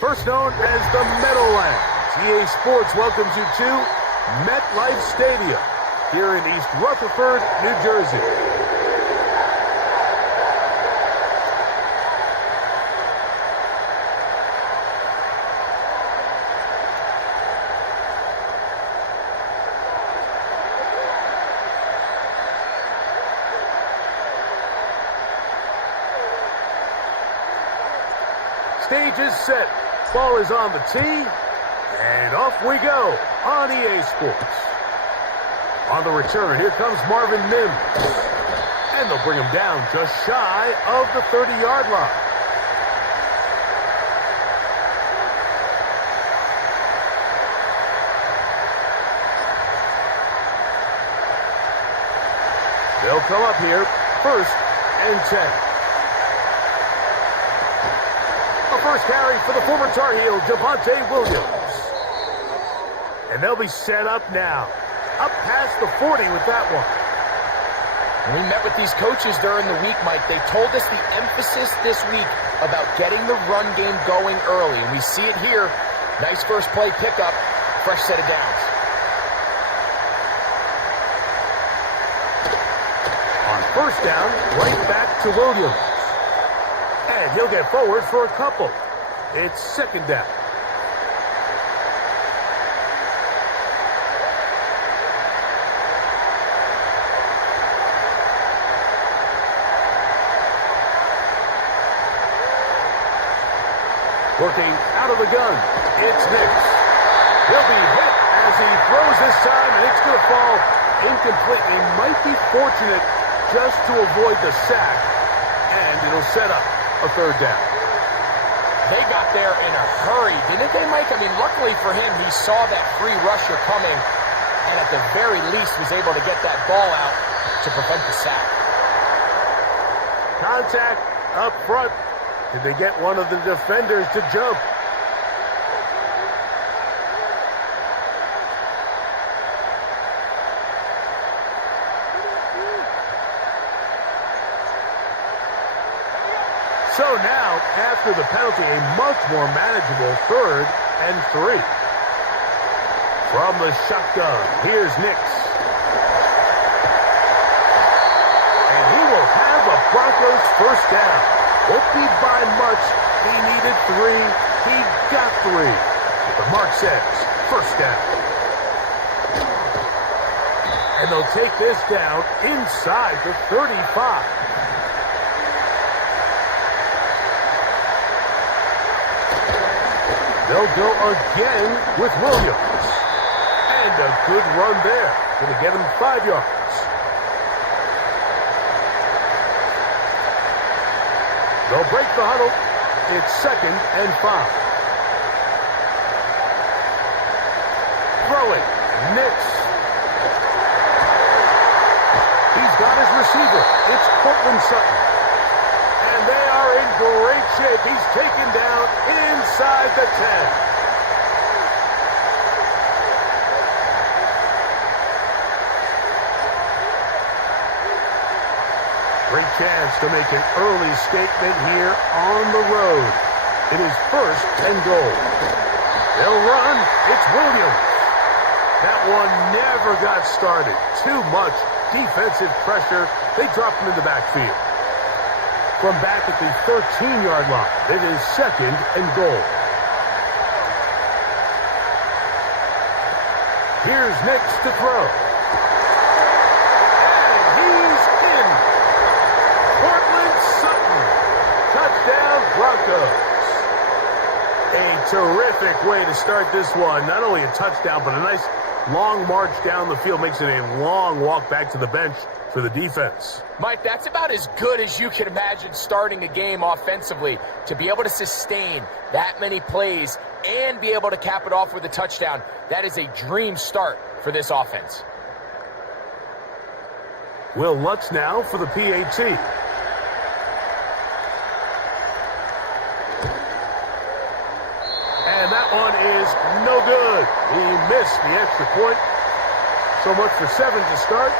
First known as the Meadowlands, EA Sports welcomes you to MetLife Stadium here in East Rutherford, New Jersey. Stage is set. Ball is on the tee. And off we go on EA Sports. On the return, here comes Marvin Mims. And they'll bring him down just shy of the 30-yard line. They'll come up here, 1st and 10. First carry for the former Tar Heel, Javonte Williams. And they'll be set up now. Up past the 40 with that one. When we met with these coaches during the week, Mike, they told us the emphasis this week about getting the run game going early. And we see it here. Nice first play pickup, fresh set of downs. On first down, right back to Williams. And he'll get forward for a couple. It's 2nd down. Working out of the gun, it's Nix. He'll be hit as he throws this time, and it's going to fall incomplete. He might be fortunate just to avoid the sack, and it'll set up a 3rd down. They got there in a hurry, didn't they, Mike? I mean, luckily for him, he saw that free rusher coming, and at the very least was able to get that ball out to prevent the sack. Contact up front. Did they get one of the defenders to jump? So now, after the penalty, a much more manageable 3rd and 3. From the shotgun, here's Nix. And he will have a Broncos 1st down. Won't be by much. He needed 3. He got 3. The mark says 1st down. And they'll take this down inside the 35. They'll go again with Williams. And a good run there. Going to get him 5 yards. They'll break the huddle. It's 2nd and 5. Throwing. Nix. He's got his receiver. It's Cortland Sutton. And they are in great shape. He's taken down inside the 10. Great chance to make an early statement here on the road. It is 1st and goal. They'll run. It's Williams. That one never got started. Too much defensive pressure. They dropped him in the backfield. From back at the 13-yard line, it is 2nd and goal. Here's Nix to throw. And he's in. Cortland Sutton. Touchdown, Broncos. A terrific way to start this one. Not only a touchdown, but a nice long march down the field. Makes it a long walk back to the bench for the defense. Mike, that's about as good as you can imagine starting a game offensively. To be able to sustain that many plays and be able to cap it off with a touchdown, that is a dream start for this offense. Will Lutz now for the PAT. And that one is no good. He missed the extra point. So much for 7 to start.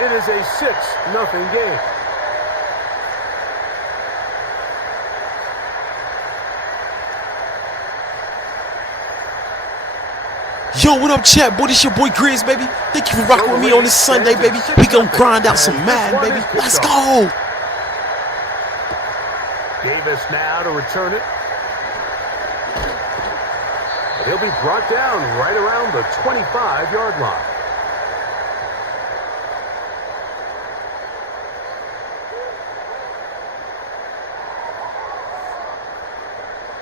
It is a 6-0 game. Yo, what up, chat, boy? This your boy Grizz, baby. Thank you for rocking with me on this Sunday, baby. We gon' grind out some Madden, baby. Let's go. Davis now to return it. He'll be brought down right around the 25-yard line.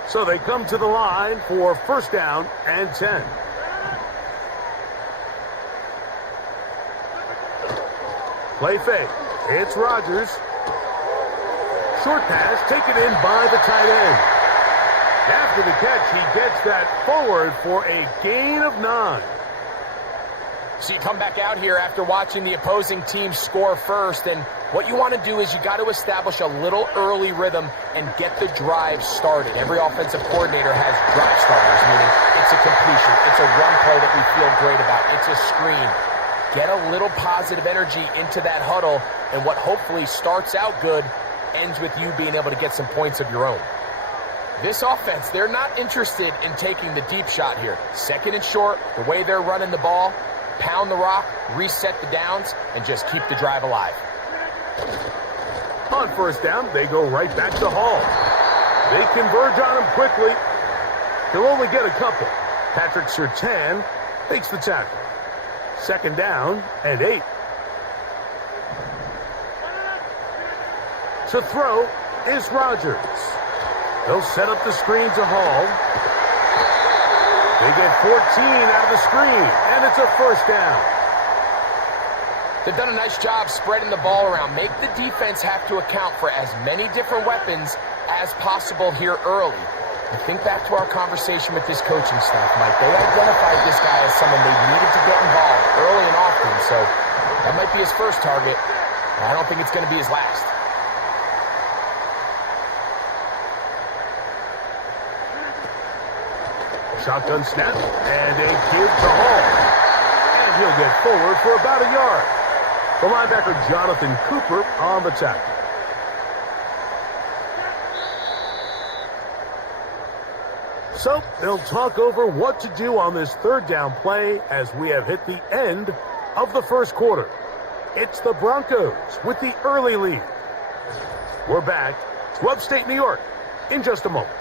So they come to the line for first down and 10. Play fake. It's Rodgers. Short pass taken in by the tight end. After the catch, he gets that forward for a gain of 9. So you come back out here after watching the opposing team score first, and what you want to do is you got to establish a little early rhythm and get the drive started. Every offensive coordinator has drive starters, meaning it's a completion, it's a run play that we feel great about, it's a screen. Get a little positive energy into that huddle, and what hopefully starts out good ends with you being able to get some points of your own. This offense, they're not interested in taking the deep shot here. Second and short, the way they're running the ball, pound the rock, reset the downs, and just keep the drive alive. On first down, they go right back to Hall. They converge on him quickly. He'll only get a couple. Patrick Surtain takes the tackle. Second down and 8. To throw is Rodgers. They'll set up the screen to Hall. They get 14 out of the screen, and it's a first down. They've done a nice job spreading the ball around. Make the defense have to account for as many different weapons as possible here early. And think back to our conversation with this coaching staff, Mike. They identified this guy as someone they needed to get involved early and often, so that might be his first target. I don't think it's going to be his last. Shotgun snap, and a give to Hall. And he'll get forward for about a yard. The linebacker Jonathan Cooper on the tackle. So they'll talk over what to do on this third down play as we have hit the end of the first quarter. It's the Broncos with the early lead. We're back to upstate New York in just a moment.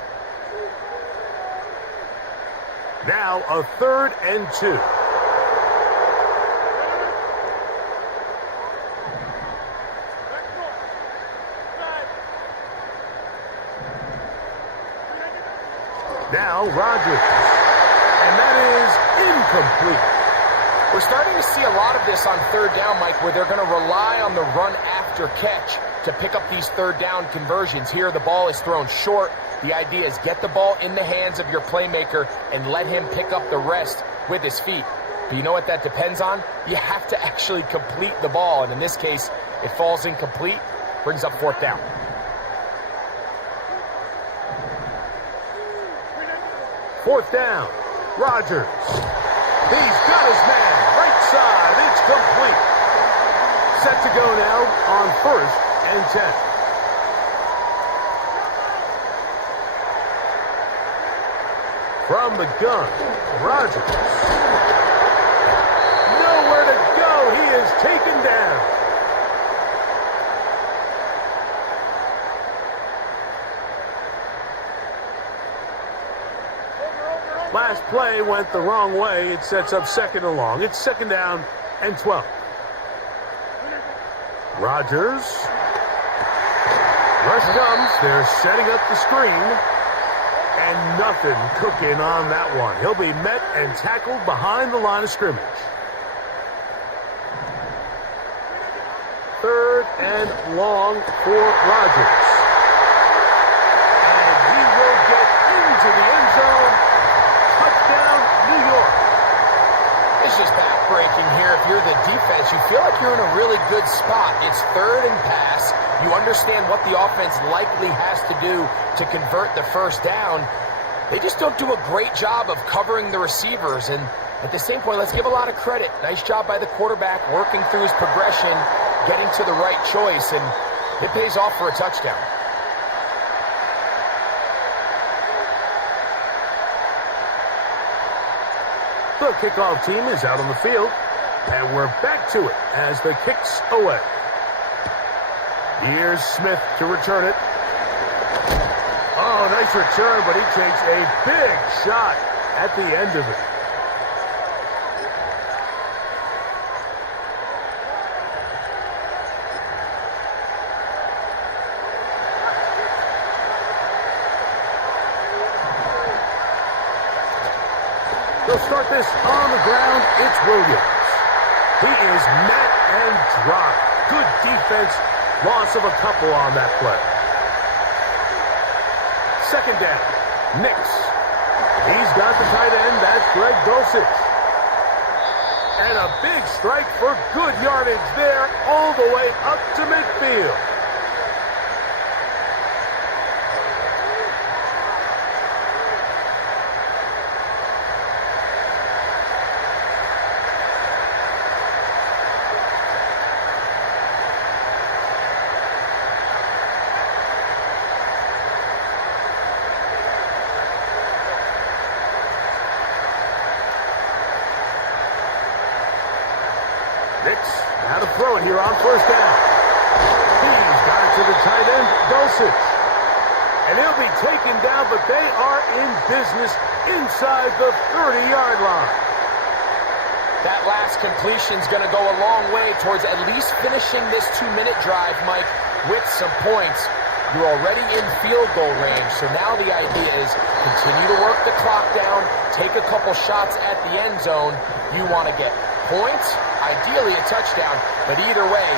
Now a 3rd and 2. Now Rodgers. And that is incomplete. We're starting to see a lot of this on third down, Mike, where they're going to rely on the run after catch to pick up these third down conversions. Here the ball is thrown short. The idea is get the ball in the hands of your playmaker and let him pick up the rest with his feet. But you know what that depends on? You have to actually complete the ball. And in this case, it falls incomplete, brings up 4th down. Fourth down, Rodgers. He's got his man, right side, it's complete. Set to go now on 1st and 10. From the gun, Rodgers. Nowhere to go, he is taken down. Last play went the wrong way. It sets up 2nd and long. It's 2nd down and 12. Rodgers. Rush comes. They're setting up the screen. And nothing cooking on that one. He'll be met and tackled behind the line of scrimmage. 3rd and long for Rodgers. And he will get into the end zone. Touchdown, New York. It's just backbreaking here. If you're the defense, you feel like you're in a really good spot. It's 3rd and pass. You understand what the offense likely has to do to convert the first down. They just don't do a great job of covering the receivers. And at the same point, let's give a lot of credit. Nice job by the quarterback working through his progression, getting to the right choice, and it pays off for a touchdown. The The kickoff team is out on the field, and we're back to it as the kick's away. Here's Smith to return it. Oh, nice return, but he takes a big shot at the end of it. They'll start this on the ground. It's Williams. He is met and dropped. Good defense. Loss of a couple on that play. Second down. Nix. He's got the tight end. That's Greg Dulcich. And a big strike for good yardage there all the way up to midfield. Nix had to throw it here on first down. He's got it to the tight end, Dulcich. And he'll be taken down, but they are in business inside the 30-yard line. That last completion's going to go a long way towards at least finishing this 2-minute drive, Mike, with some points. You're already in field goal range, so now the idea is continue to work the clock down, take a couple shots at the end zone. You want to get points, ideally a touchdown, but either way,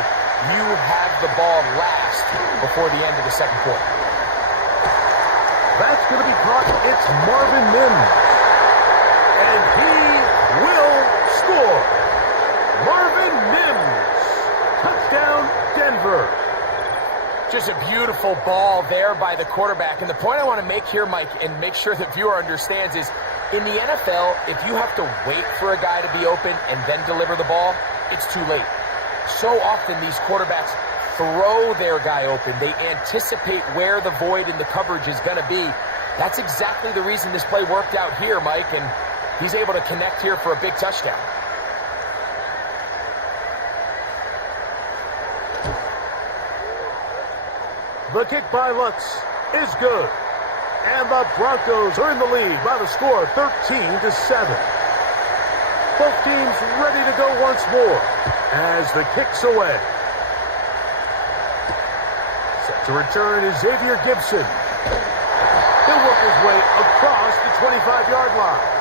you have the ball last before the end of the second quarter. That's going to be caught. It's Marvin Mims. And he will score. Marvin Mims. Touchdown, Denver. Just a beautiful ball there by the quarterback. And the point I want to make here, Mike, and make sure the viewer understands is, in the NFL, if you have to wait for a guy to be open and then deliver the ball, it's too late. So often these quarterbacks throw their guy open. They anticipate where the void in the coverage is going to be. That's exactly the reason this play worked out here, Mike, and he's able to connect here for a big touchdown. The kick by Lutz is good. And the Broncos are in the lead by the score 13-7. Both teams ready to go once more as the kick's away. Set to return is Xavier Gibson. He'll work his way across the 25-yard line.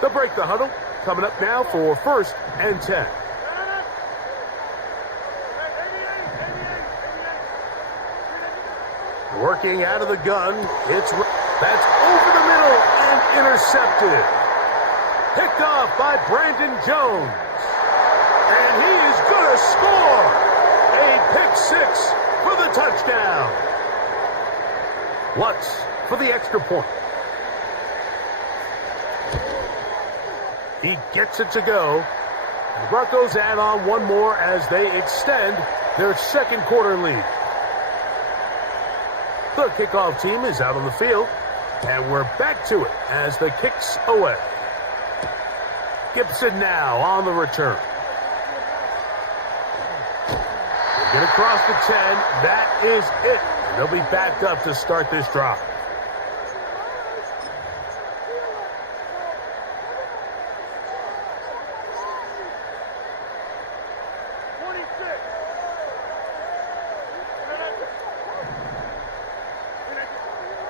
They'll break the huddle. Coming up now for 1st and 10. Working out of the gun. That's over the middle and intercepted. Picked off by Brandon Jones. And he is going to score. A pick six for the touchdown. Lutz for the extra point. He gets it to go. The Broncos add on one more as they extend their second quarter lead. The kickoff team is out on the field, and we're back to it as the kick's away. Gibson now on the return. They get across the 10. That is it. And they'll be backed up to start this drive.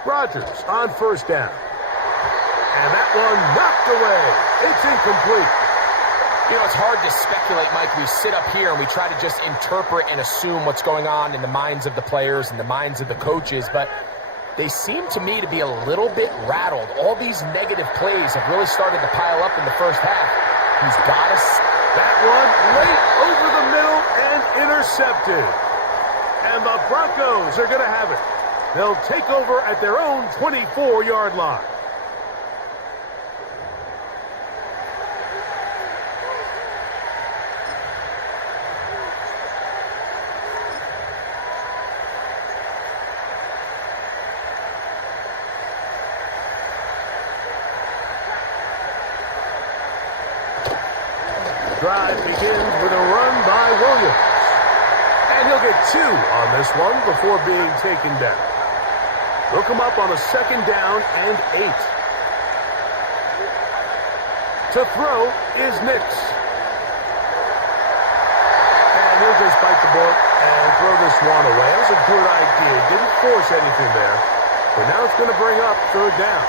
Rodgers on first down. And that one knocked away. It's incomplete. You know, it's hard to speculate, Mike. We sit up here and we try to just interpret and assume what's going on in the minds of the players and the minds of the coaches, but they seem to me to be a little bit rattled. All these negative plays have really started to pile up in the first half. He's got us. That one late over the middle and intercepted. And the Broncos are going to have it. They'll take over at their own 24-yard line. drive begins with a run by Williams. And he'll get 2 on this one before being taken down. They'll come up on a 2nd down and 8. To throw is Nix. And he'll just bite the bullet and throw this one away. That was a good idea. Didn't force anything there. But now it's going to bring up 3rd down.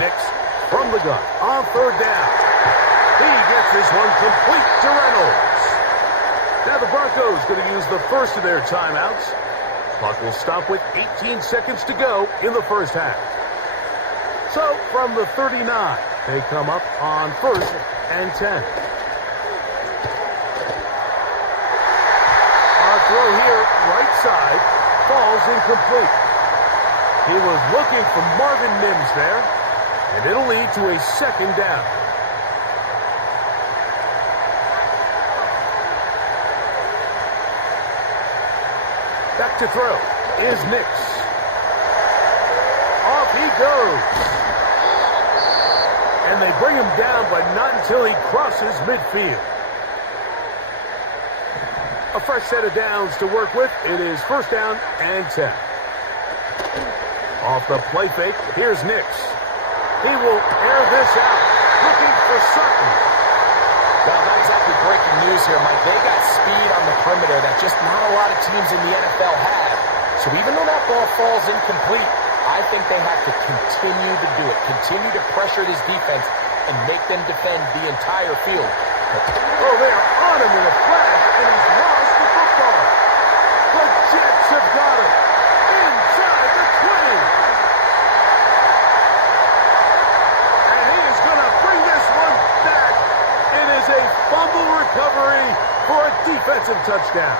Nix from the gun on 3rd down. He gets this one complete to Reynolds. Now the Broncos going to use the first of their timeouts. Clock will stop with 18 seconds to go in the first half. So from the 39, they come up on 1st and 10. Our throw here, right side, falls incomplete. He was looking for Marvin Mims there, and it'll lead to a 2nd down. Back to throw is Nix. Off he goes. And they bring him down, but not until he crosses midfield. A fresh set of downs to work with. It is 1st down and 10. Off the play fake, here's Nix. He will air this out, looking for Sutton. Well, not exactly breaking news here, Mike. They got speed on the perimeter that just not a lot of teams in the NFL have. So even though that ball falls incomplete, I think they have to continue to do it, continue to pressure this defense and make them defend the entire field. Oh, they are on him in a flash, and he's lost the football. The Jets have got him inside the 20. And he is going to bring this one back. It is a fumble recovery for a defensive touchdown.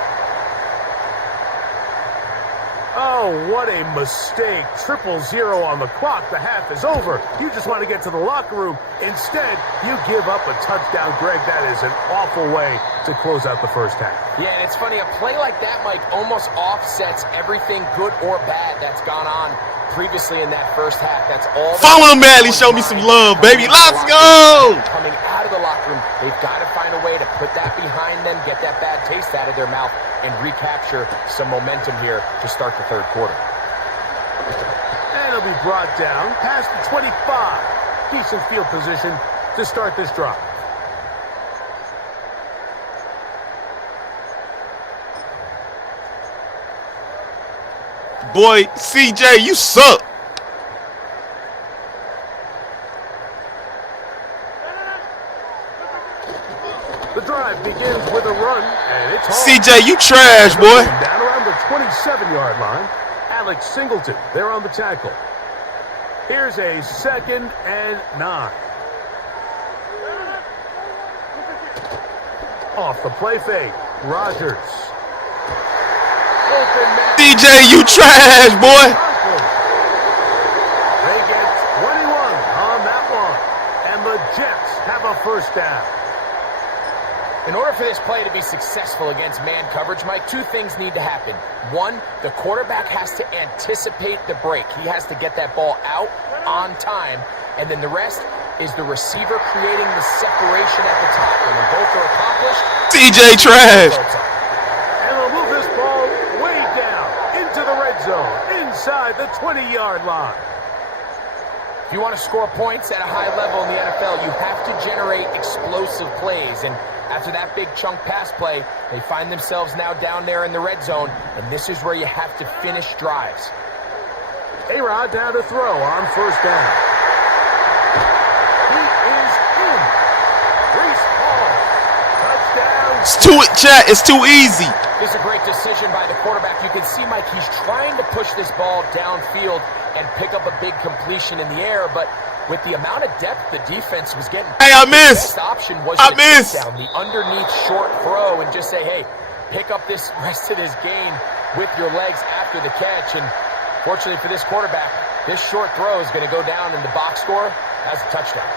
Oh, what a mistake. 0-0 on the clock. The half is over. You just want to get to the locker room. Instead, you give up a touchdown. Greg, that is an awful way to close out the first half. Yeah, and it's funny, a play like that, Mike, almost offsets everything good or bad that's gone on previously in that first half. That's all. Follow him, Madly. Show me some love, baby. Let's go. Coming out of the locker room, they've got to find a way to put that behind them, get that bad taste out of their mouth, and recapture some momentum here to start the 3rd quarter. And it'll be brought down past the 25. Decent field position to start this drive. Boy, CJ, you suck. The drive begins with a run, and it's hard. CJ, you trash, boy. Down around the 27-yard line. Alex Singleton, there on the tackle. Here's a 2nd and 9. Off the play fake, Rodgers. Open man. CJ, you trash, boy. They get 21 on that one, and the Jets have a 1st down. In order for this play to be successful against man coverage, Mike, 2 things need to happen. 1, the quarterback has to anticipate the break. He has to get that ball out on time. And then the rest is the receiver creating the separation at the top. And when both are accomplished, CJ trash. And they'll move this ball way down into the red zone, inside the 20-yard line. If you want to score points at a high level in the NFL, you have to generate explosive plays. And after that big chunk pass play, they find themselves now down there in the red zone, and this is where you have to finish drives. A-Rod down to throw on 1st down. He is in. Reese Hall. Touchdown. It's too easy. This is a great decision by the quarterback. You can see, Mike, he's trying to push this ball downfield and pick up a big completion in the air, but with the amount of depth the defense was getting, Hey, I missed. the best option was I to missed. take down the underneath short throw and just say, hey, pick up this rest of this gain with your legs after the catch. And fortunately for this quarterback, this short throw is going to go down in the box score as a touchdown.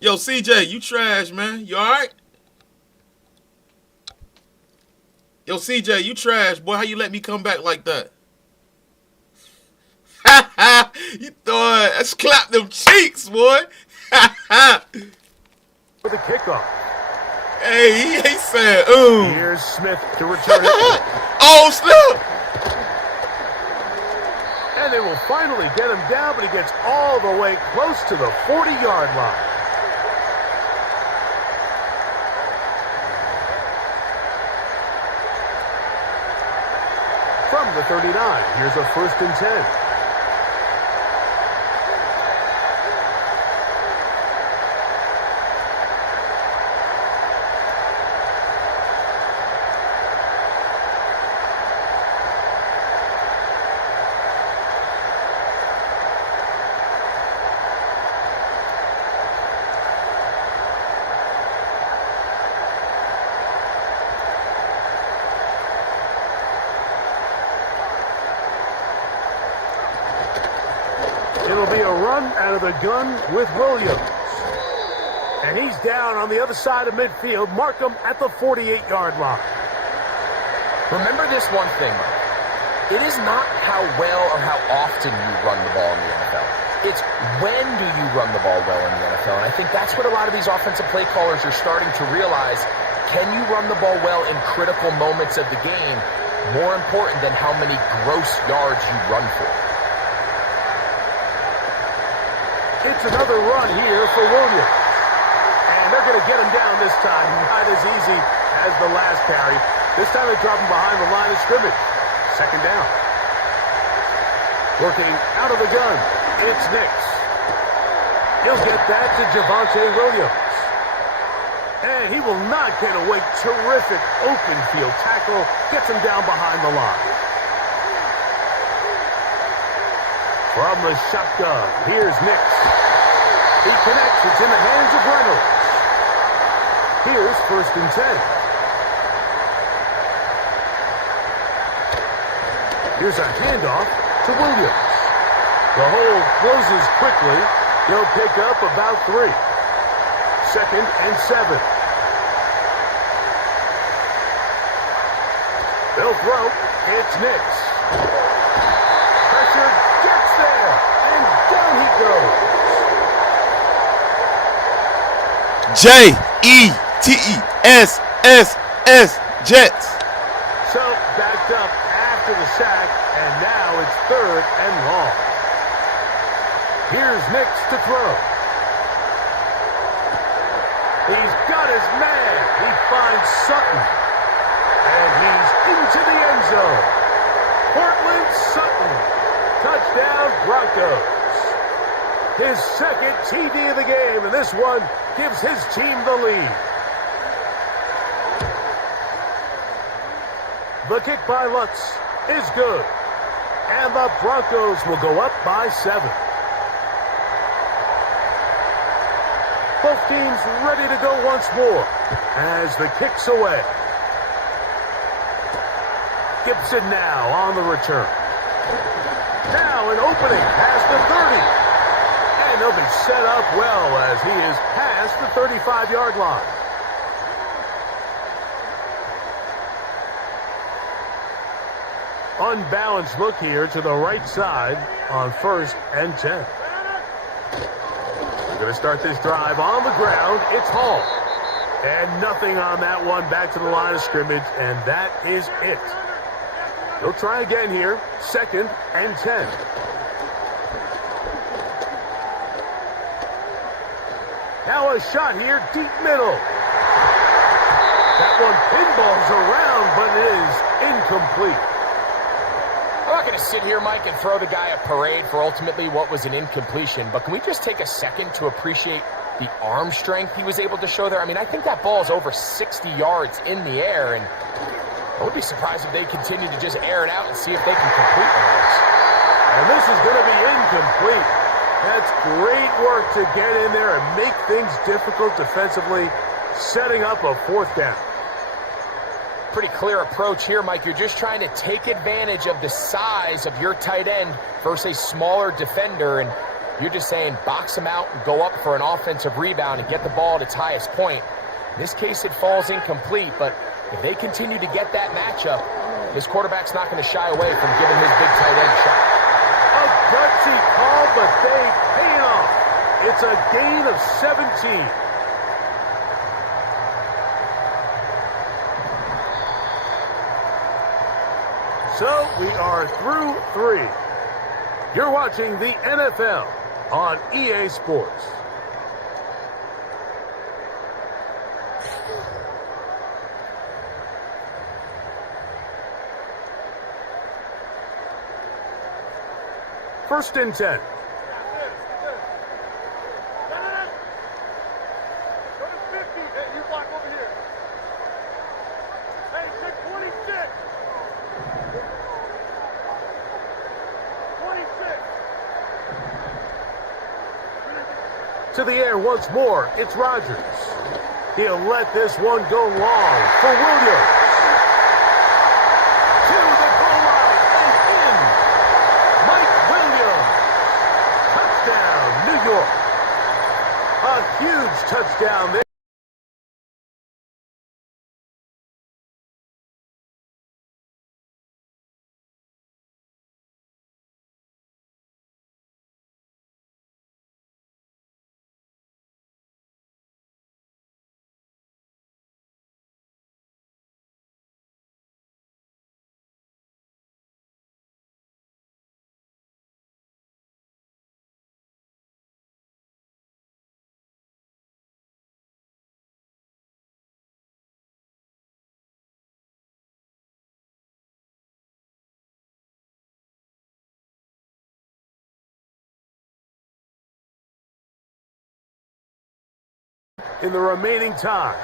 Yo, CJ, you trash, man. You all right? Yo, CJ, you trash, boy. How you let me come back like that? Ha ha! You thought, let's clap them cheeks, boy. Ha ha! For the kickoff. Hey, he said, Here's Smith to return it. Oh, snap! And they will finally get him down, but he gets all the way close to the 40-yard line. From the 39, here's a 1st and 10. It'll be a run out of the gun with Williams. And he's down on the other side of midfield. Mark him at the 48-yard line. Remember this one thing, Mike. It is not how well or how often you run the ball in the NFL. It's when do you run the ball well in the NFL. And I think that's what a lot of these offensive play callers are starting to realize. Can you run the ball well in critical moments of the game? More important than how many gross yards you run for. It's another run here for Williams. And they're going to get him down this time. Not as easy as the last carry. This time they drop him behind the line of scrimmage. 2nd down. Working out of the gun. It's Nix. He'll get that to Javonte Williams. And he will not get away. Terrific open field tackle. Gets him down behind the line. From the shotgun, here's Nix. He connects. It's in the hands of Reynolds. Here's 1st and 10. Here's a handoff to Williams. The hole closes quickly. He'll pick up about 3. 2nd and 7. They'll throw. It's Nix. Pressure gets there. And down he goes. Jets. Jets. So backed up after the sack, and now it's 3rd and long. Here's Nix to throw. He's got his man. He finds Sutton. And he's into the end zone. Portland Sutton. Touchdown Broncos. His 2nd TD of the game, and this one gives his team the lead. The kick by Lutz is good. And the Broncos will go up by 7. Both teams ready to go once more as the kick's away. Gibson now on the return. Now an opening past the 30. And they'll be set up well as he is past the 35-yard line. Unbalanced look here to the right side on 1st and 10. We're going to start this drive on the ground. It's Hall. And nothing on that one. Back to the line of scrimmage, and that is it. They'll try again here. 2nd and 10. Now a shot here, deep middle. That one pinballs around, but it is incomplete. I'm not going to sit here, Mike, and throw the guy a parade for ultimately what was an incompletion, but can we just take a second to appreciate the arm strength he was able to show there? I mean, I think that ball is over 60 yards in the air, and I would be surprised if they continue to just air it out and see if they can complete one of those. And this is going to be incomplete. That's great work to get in there and make things difficult defensively, setting up a 4th down. Pretty clear approach here, Mike. You're just trying to take advantage of the size of your tight end versus a smaller defender, and you're just saying box him out and go up for an offensive rebound and get the ball at its highest point. In this case, it falls incomplete, but If they continue to get that matchup, his quarterback's not going to shy away from giving his big tight end a shot. A gutsy call, but they pay it off. It's a gain of 17. So we are through 3. You're watching the NFL on EA Sports. First and 10. To the air once more, it's Rodgers. He'll let this one go long for Williams. To the goal line and in. Mike Williams. Touchdown, New York. A huge touchdown there. In the remaining time.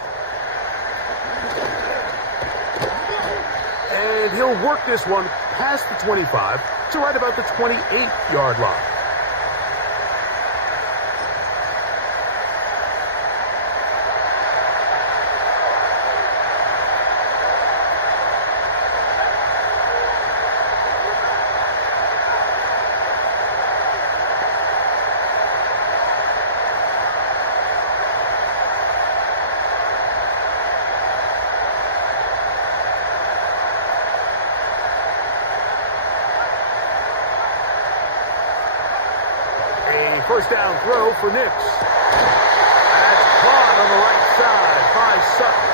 And he'll work this one past the 25 to right about the 28-yard line. First down throw for Nix. That's caught on the right side by Sutton.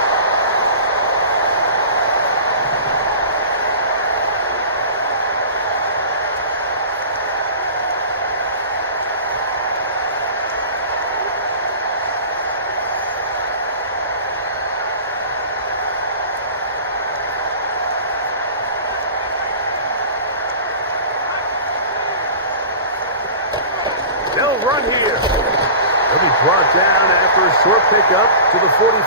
They'll run here. He'll be brought down after a short pickup to the 45.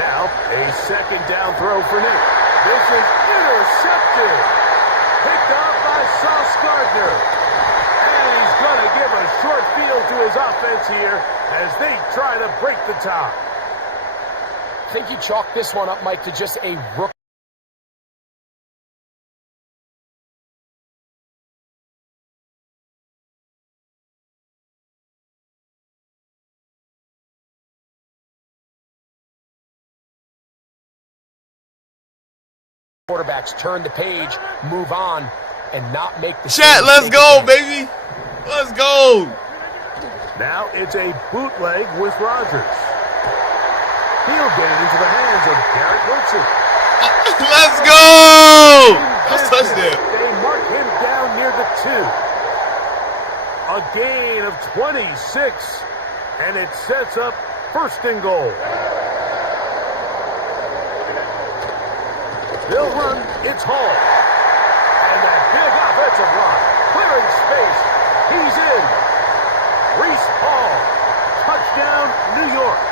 Now, a second down throw for Nick. This is intercepted. Picked off by Sauce Gardner. And he's going to give a short field to his offense here as they try to break the tie. I think you chalk this one up, Mike, to just a rookie. Quarterbacks turn the page, move on, and not make the chat. Let's go, baby. Let's go. Now it's a bootleg with Rodgers. Field gain into the hands of Garrett Wilson. Let's go! That's touchdown. They mark him down near the 2. A gain of 26, and it sets up first and goal. They'll run. It's Hall. And that big offensive line. Clearing space. He's in. Reese Hall. Touchdown, New York.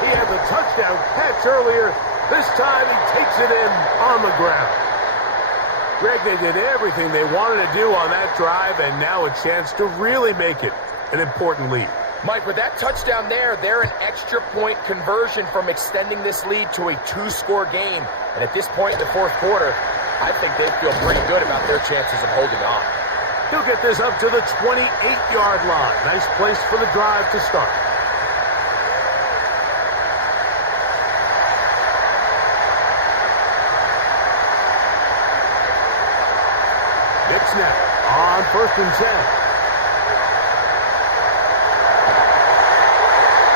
He had the touchdown catch earlier. This time he takes it in on the ground. Greg, they did everything they wanted to do on that drive, and now a chance to really make it an important lead. Mike, with that touchdown there, they're an extra point conversion from extending this lead to a 2-score game. And at this point in the fourth quarter, I think they feel pretty good about their chances of holding on. He'll get this up to the 28-yard line. Nice place for the drive to start. It's now on 1st and 10.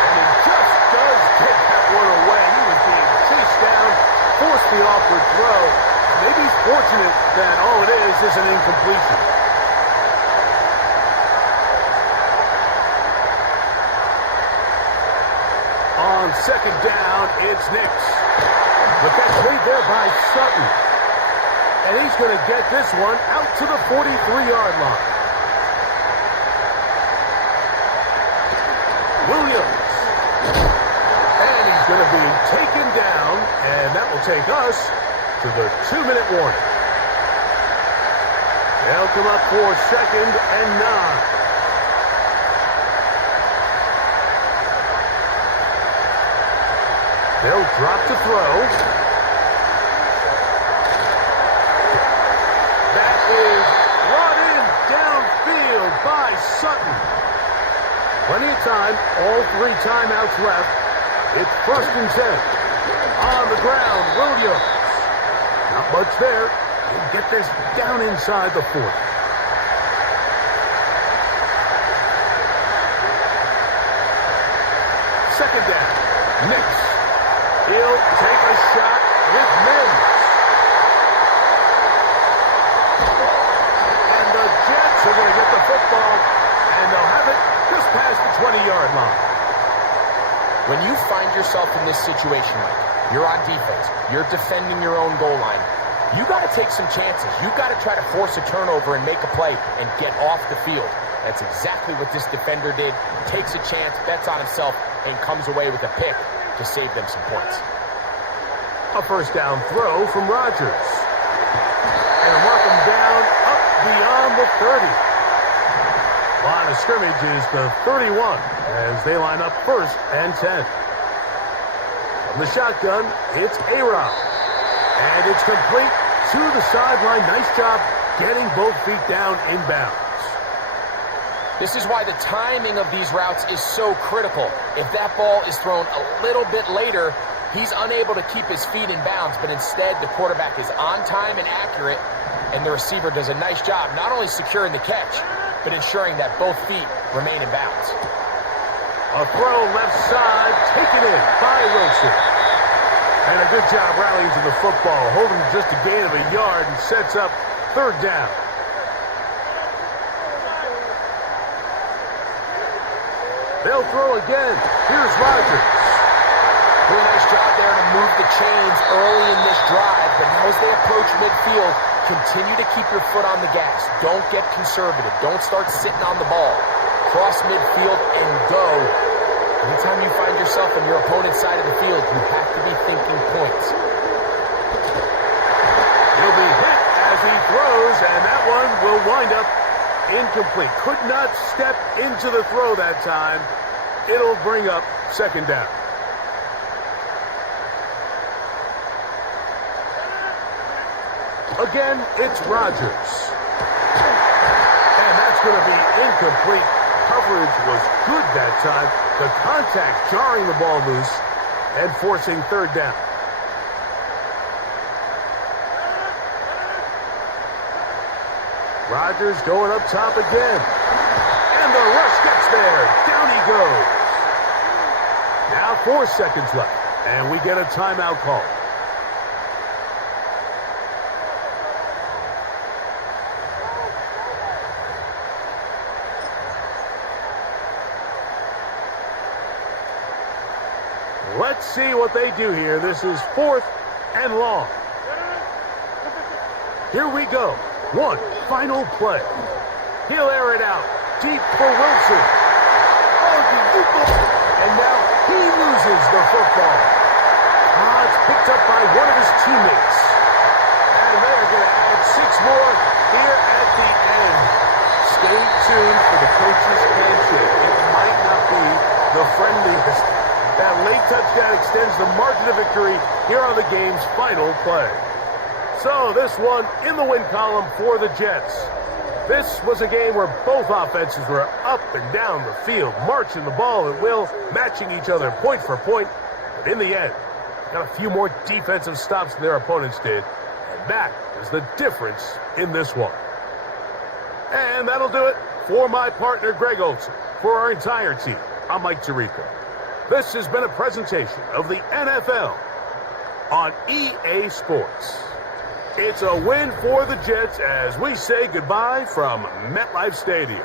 And he just does get that one away. He was being chased down, forced the awkward throw. Maybe he's fortunate that all it is an incompletion. On 2nd down, it's Nix. But that's played there by Sutton. And he's going to get this one out to the 43-yard line. Williams. And he's going to be taken down, and that will take us to the 2-minute warning. They'll come up for 2nd and 9. They'll drop to throw. That is brought in downfield by Sutton. Plenty of time, all 3 timeouts left. It's 1st and 10. On the ground, Williams. Not much there. He'll get this down inside the 40. Second down, Nix. He'll take a shot with Mims. And the Jets are going to get the football, and they'll have it just past the 20-yard line. When you find yourself in this situation, Mike, you're on defense, you're defending your own goal line, you got to take some chances. You got to try to force a turnover and make a play and get off the field. That's exactly what this defender did. Takes a chance, bets on himself, and comes away with a pick to save them some points. A 1st down throw from Rodgers. And mark him down up beyond the 30. Line of scrimmage is the 31 as they line up 1st and 10. From the shotgun, it's A-Rod. And it's complete to the sideline. Nice job getting both feet down inbounds. This is why the timing of these routes is so critical. If that ball is thrown a little bit later, he's unable to keep his feet in bounds, but instead the quarterback is on time and accurate, and the receiver does a nice job not only securing the catch, but ensuring that both feet remain in bounds. A throw left side, taken in by Wilson. And a good job rallying to the football, holding just a gain of a yard and sets up 3rd down. They'll throw again. Here's Rodgers. Doing a nice job there to move the chains early in this drive, but now as they approach midfield, continue to keep your foot on the gas. Don't get conservative. Don't start sitting on the ball. Cross midfield and go. Anytime you find yourself on your opponent's side of the field, you have to be thinking points. He'll be hit as he throws, and that one will wind up incomplete. Could not step into the throw that time. It'll bring up 2nd down. Again, it's Rodgers. And that's going to be incomplete. Coverage was good that time. The contact jarring the ball loose and forcing 3rd down. Rodgers going up top again. And the rush gets there. Down he goes. Now 4 seconds left. And we get a timeout call. Let's see what they do here. This is 4th and long. Here we go. One final play. He'll air it out. Deep for Wilson. And now he loses the football. It's picked up by one of his teammates. And they're going to add 6 more here at the end. Stay tuned for the coach's handshake. It might not be the friendliest. That late touchdown extends the margin of victory here on the game's final play. So this one in the win column for the Jets. This was a game where both offenses were up and down the field, marching the ball at will, matching each other point for point. But in the end, got a few more defensive stops than their opponents did. And that is the difference in this one. And that'll do it for my partner, Greg Olson. For our entire team, I'm Mike Tirico. This has been a presentation of the NFL on EA Sports. It's a win for the Jets as we say goodbye from MetLife Stadium.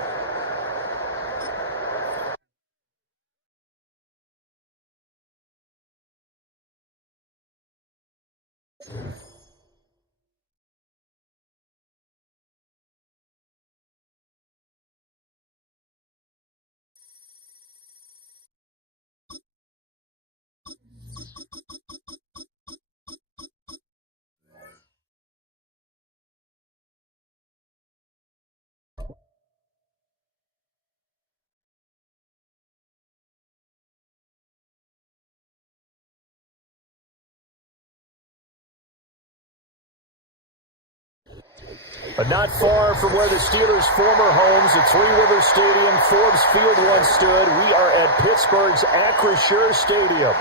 But not far from where the Steelers' former homes at Three Rivers Stadium, Forbes Field once stood, we are at Pittsburgh's Acrisure Stadium.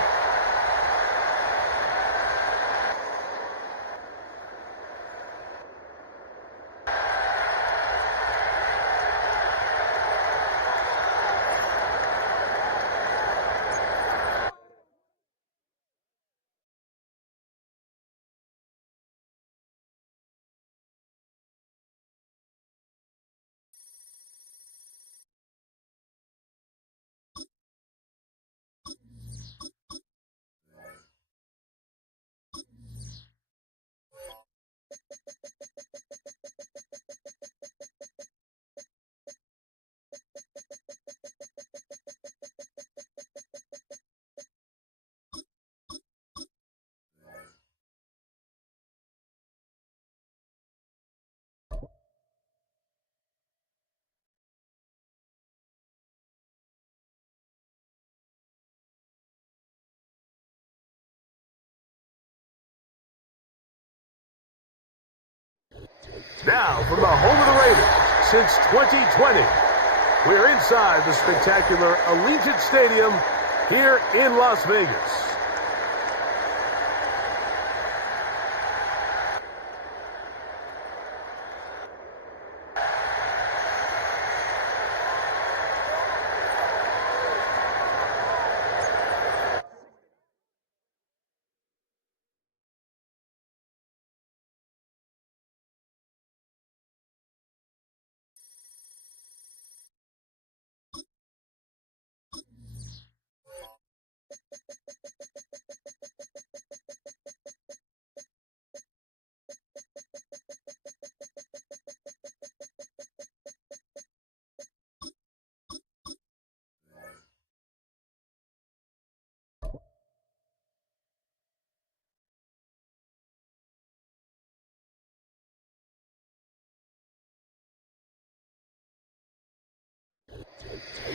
Now, from the home of the Raiders since 2020, we're inside the spectacular Allegiant Stadium here in Las Vegas.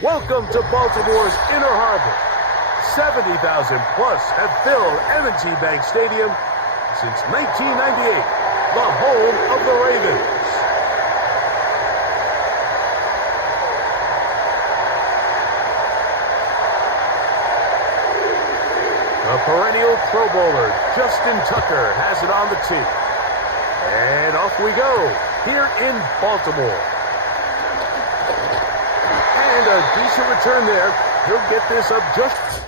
Welcome to Baltimore's Inner Harbor. 70,000 plus have filled M&T Bank Stadium since 1998, the home of the Ravens. The perennial Pro Bowler, Justin Tucker, has it on the tee. And off we go, here in Baltimore. And a decent return there. He'll get this up just...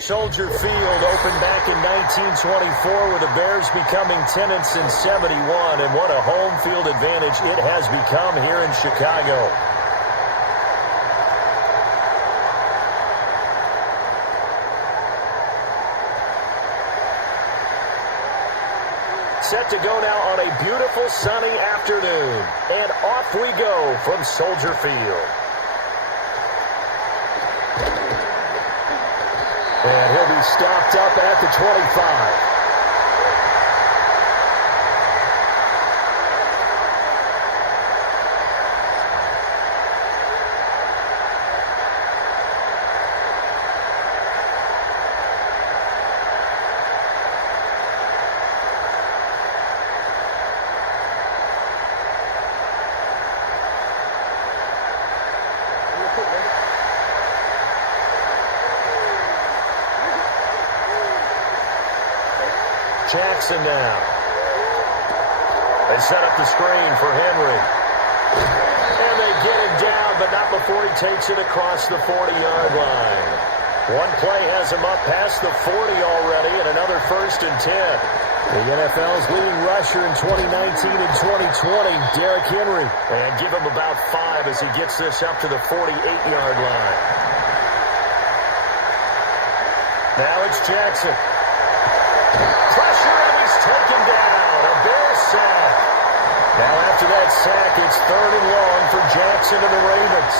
Soldier Field opened back in 1924 with the Bears becoming tenants in 71, and what a home field advantage it has become here in Chicago. Set to go now on a beautiful sunny afternoon, and off we go from Soldier Field. And he'll be stopped up at the 25. Jackson now. They set up the screen for Henry. And they get him down, but not before he takes it across the 40-yard line. One play has him up past the 40 already, and another 1st and 10. The NFL's leading rusher in 2019 and 2020, Derrick Henry. And give him about 5 as he gets this up to the 48-yard line. Now it's Jackson. Pressure, and he's taken down. A Bear sack. Now after that sack, it's 3rd and long for Jackson and the Ravens.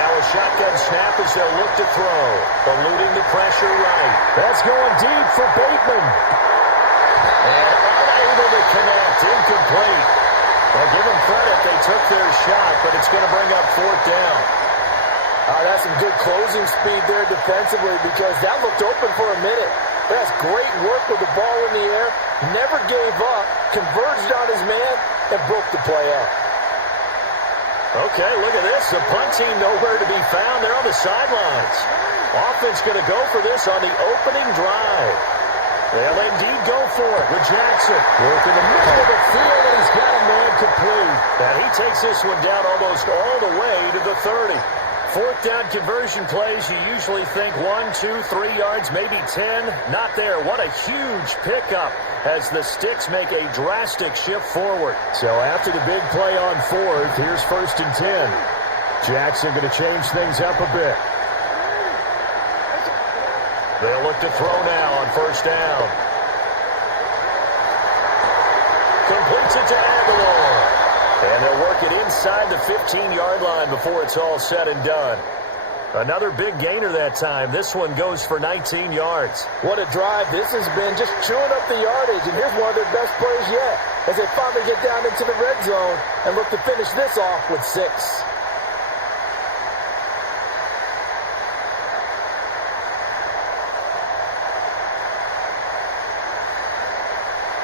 Now a shotgun snap as they'll look to throw. Eluding the pressure right. That's going deep for Bateman. And unable to connect. Incomplete. Well, give them credit. They took their shot, but it's going to bring up 4th down. That's some good closing speed there defensively because that looked open for a minute. That's great work with the ball in the air. Never gave up. Converged on his man and broke the play up. Okay, look at this. The punt team nowhere to be found. They're on the sidelines. Offense going to go for this on the opening drive. They'll indeed go for it with Jackson. Work in the middle of the field, and he's got a man complete. And he takes this one down almost all the way to the 30. 4th down conversion plays, you usually think 1, 2, 3 yards, maybe 10. Not there. What a huge pickup as the Sticks make a drastic shift forward. So after the big play on 4th, here's 1st and 10. Jackson going to change things up a bit. They'll look to throw now on 1st down. Completes it to Aguilar. And they'll work it inside the 15-yard line before it's all said and done. Another big gainer that time. This one goes for 19 yards. What a drive this has been, just chewing up the yardage. And here's one of their best plays yet as they finally get down into the red zone and look to finish this off with 6.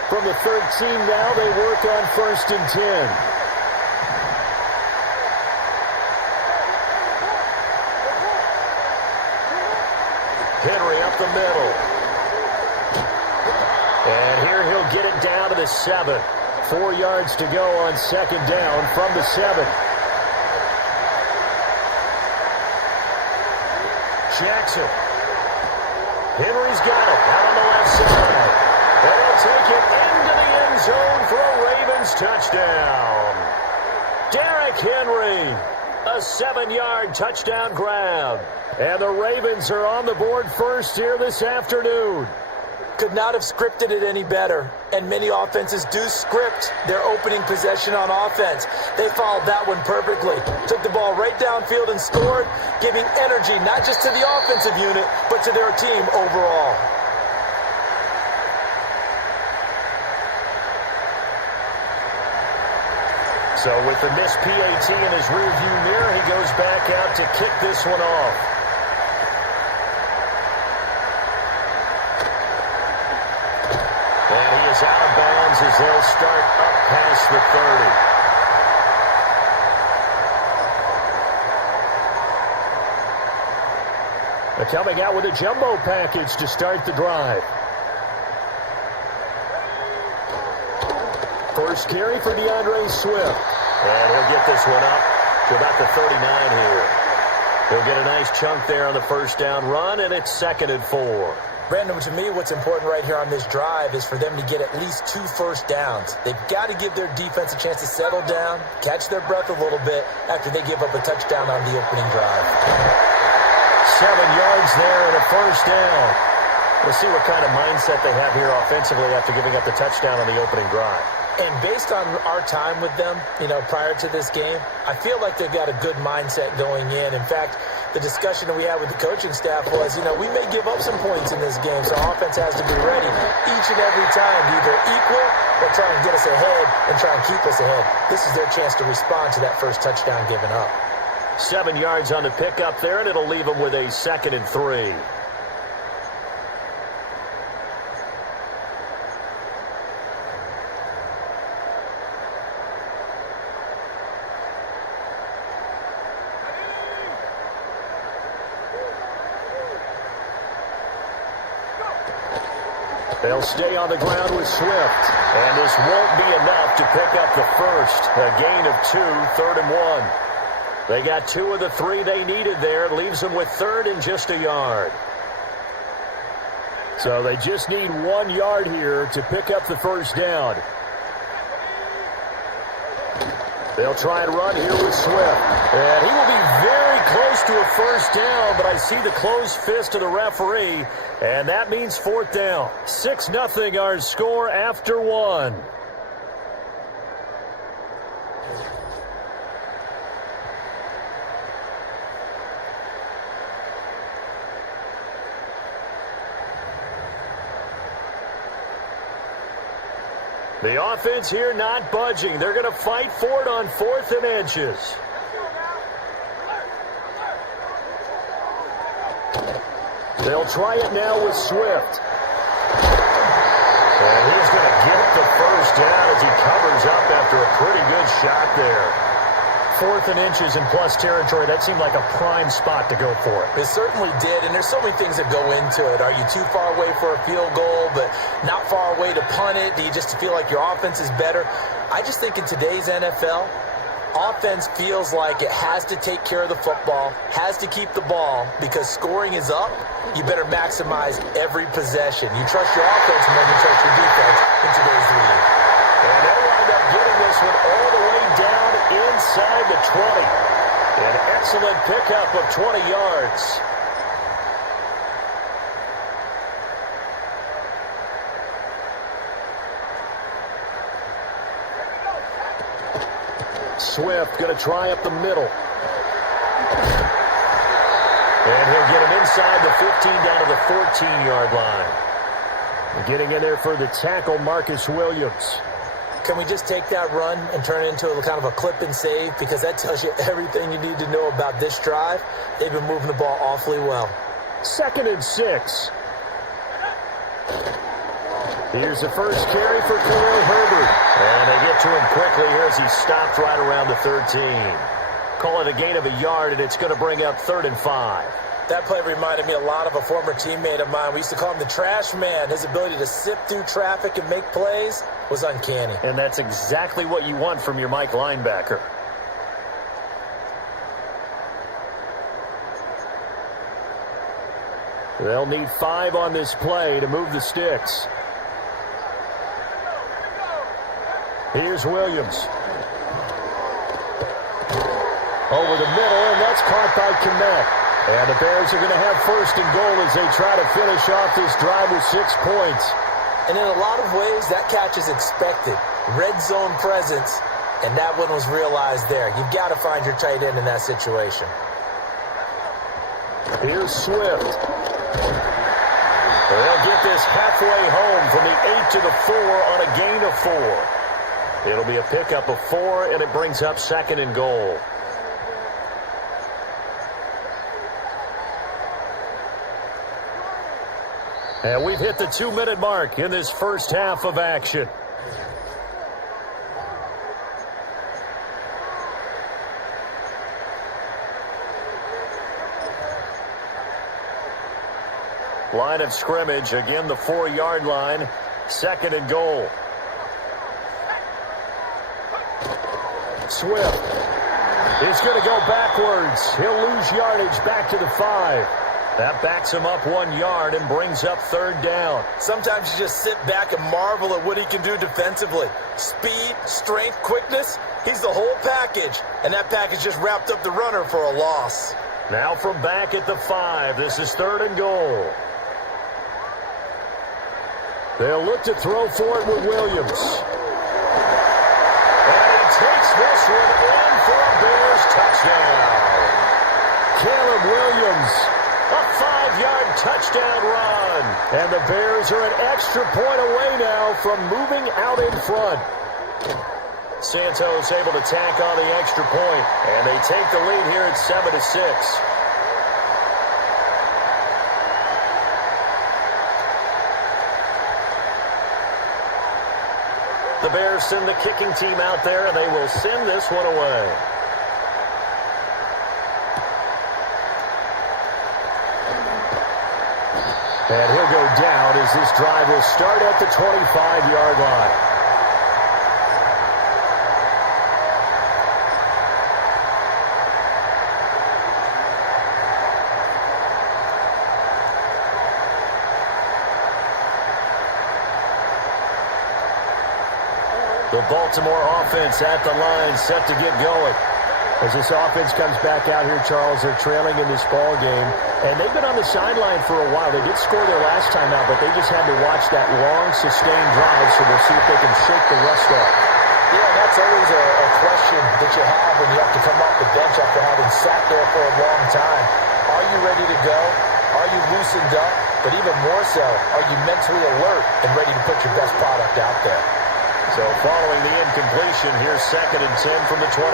From the 13 now, they work on 1st and 10. Henry up the middle. And here he'll get it down to the 7. 4 yards to go on 2nd down from the 7. Jackson. Henry's got it out on the left side. And he'll take it into the end zone for a Ravens touchdown. Derrick Henry. A 7-yard touchdown grab. And the Ravens are on the board first here this afternoon. Could not have scripted it any better. And many offenses do script their opening possession on offense. They followed that one perfectly. Took the ball right downfield and scored, giving energy not just to the offensive unit, but to their team overall. So with the missed PAT in his rearview mirror, he goes back out to kick this one off. And he is out of bounds as they'll start up past the 30. They're coming out with a jumbo package to start the drive. First carry for DeAndre Swift. And he'll get this one up to about the 39 here. He'll get a nice chunk there on the first down run, and it's 2nd and 4. Brandon, to me, what's important right here on this drive is for them to get at least 2 first downs. They've got to give their defense a chance to settle down, catch their breath a little bit after they give up a touchdown on the opening drive. 7 yards there and a first down. We'll see what kind of mindset they have here offensively after giving up the touchdown on the opening drive. And based on our time with them, prior to this game, I feel like they've got a good mindset going in. In fact, the discussion that we had with the coaching staff was, we may give up some points in this game, so offense has to be ready each and every time to either equal or try and get us ahead and try and keep us ahead. This is their chance to respond to that first touchdown given up. 7 yards on the pickup there, and it'll leave them with a 2nd and 3. They'll stay on the ground with Swift. And this won't be enough to pick up the first. A gain of 2, 3rd and 1. They got 2 of the 3 they needed there. It leaves them with 3rd and just a yard. So they just need 1 yard here to pick up the first down. They'll try and run here with Swift. And he will be very close to a first down, but I see the closed fist of the referee, and that means 4th down. 6-0 our score after 1. The offense here not budging. They're going to fight for it on 4th and inches. They'll try it now with Swift. And he's going to get the first down as he covers up after a pretty good shot there. 4th and inches in plus territory. That seemed like a prime spot to go for it. It certainly did, and there's so many things that go into it. Are you too far away for a field goal, but not far away to punt it? Do you just feel like your offense is better? I just think in today's NFL, offense feels like it has to take care of the football, has to keep the ball, because scoring is up. You better maximize every possession. You trust your offense more than you trust your defense in today's league. And they wind up getting this one all the way down inside the 20. An excellent pickup of 20 yards. Swift going to try up the middle. And he'll get him inside the 15 down to the 14-yard line. Getting in there for the tackle, Marcus Williams. Can we just take that run and turn it into a kind of a clip and save? Because that tells you everything you need to know about this drive. They've been moving the ball awfully well. 2nd and 6. Here's the first carry for Khalil Herbert. And they get to him quickly here as he stopped right around the 13. Call it a gain of a yard, and it's going to bring up 3rd and 5. That play reminded me a lot of a former teammate of mine. We used to call him the trash man. His ability to sift through traffic and make plays was uncanny. And that's exactly what you want from your Mike linebacker. They'll need 5 on this play to move the sticks. Here's Williams. Over the middle, and that's caught by Kmet. And the Bears are going to have 1st and goal as they try to finish off this drive with 6 points. And in a lot of ways, that catch is expected. Red zone presence, and that one was realized there. You've got to find your tight end in that situation. Here's Swift. They'll get this halfway home from the 8 to the 4 on a gain of 4. It'll be a pickup of 4, and it brings up 2nd and goal. And we've hit the 2-minute mark in this first half of action. Line of scrimmage, again the 4-yard line, 2nd and goal. Swift. It's going to go backwards. He'll lose yardage back to the 5. That backs him up 1 yard and brings up 3rd down. Sometimes you just sit back and marvel at what he can do defensively. Speed, strength, quickness, he's the whole package. And that package just wrapped up the runner for a loss. Now from back at the 5, this is 3rd and goal. They'll look to throw for it with Williams. And he takes this one in for a Bears touchdown. Caleb Williams, a 5-yard touchdown run. And the Bears are an extra point away now from moving out in front. Santos able to tack on the extra point, and they take the lead here at 7-6. The Bears send the kicking team out there, and they will send this one away. And he'll go down as this drive will start at the 25-yard line. The Baltimore offense at the line, set to get going. As this offense comes back out here, Charles, they're trailing in this ball game. And they've been on the sideline for a while. They did score their last time out, but they just had to watch that long, sustained drive, so we'll see if they can shake the rust off. Yeah, that's always a question that you have when you have to come off the bench after having sat there for a long time. Are you ready to go? Are you loosened up? But even more so, are you mentally alert and ready to put your best product out there? So following the incompletion, here's 2nd and 10 from the 25.